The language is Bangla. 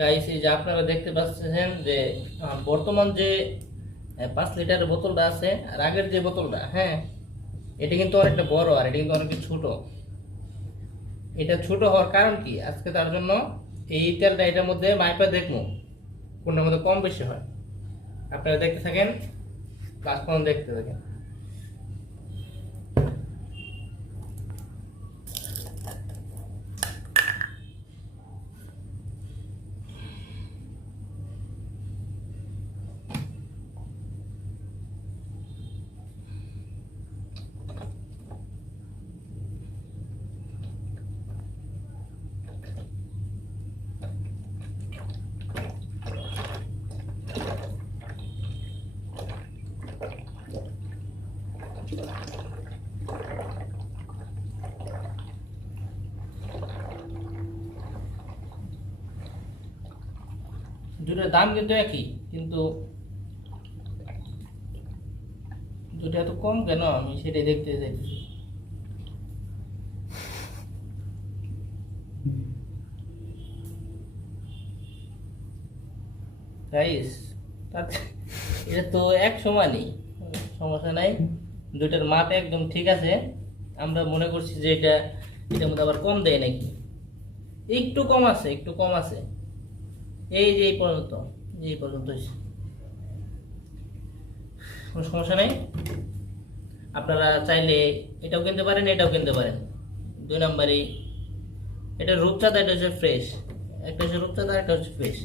গাইস, এই যে আপনারা দেখতে পাচ্ছেন যে বর্তমান যে 5 লিটারের বোতলটা আছে আর আগের যে বোতলটা, হ্যাঁ, এটা কিন্তু অনেকটা বড় আর এটা কিন্তু অনেকটা ছোট। এটা ছোট হওয়ার কারণ কি, আজকে তার জন্য এই তেলটা এটার মধ্যে মাইপা দেখবো কোনটার মধ্যে কম বেশি হয়। আপনারা দেখতে থাকেন, লাস্ট পর্যন্ত দেখতে থাকেন। দুটোর দাম কিন্তু একই, কিন্তু দুটো এত কম কেন, আমি সেটাই দেখতে চাইছি। গাইস, এটা তো এক সমানই, সমস্যা নাই। দুইটার মাপ একদম ঠিক আছে। আমরা মনে করছি যে এটার মধ্যে আবার কম দেয় নাকি। একটু কম আছে, একটু কম আছে। এই যে এই পর্যন্ত হইছে। কোনো সমস্যা নেই। আপনারা চাইলে এটাও কিনতে পারেন, এটাও কিনতে পারেন। 2 নাম্বারই, এটা রূপচাঁদা, এটা হচ্ছে ফ্রেশ। একটা হচ্ছে রূপচাঁদা, একটা হচ্ছে ফ্রেশ।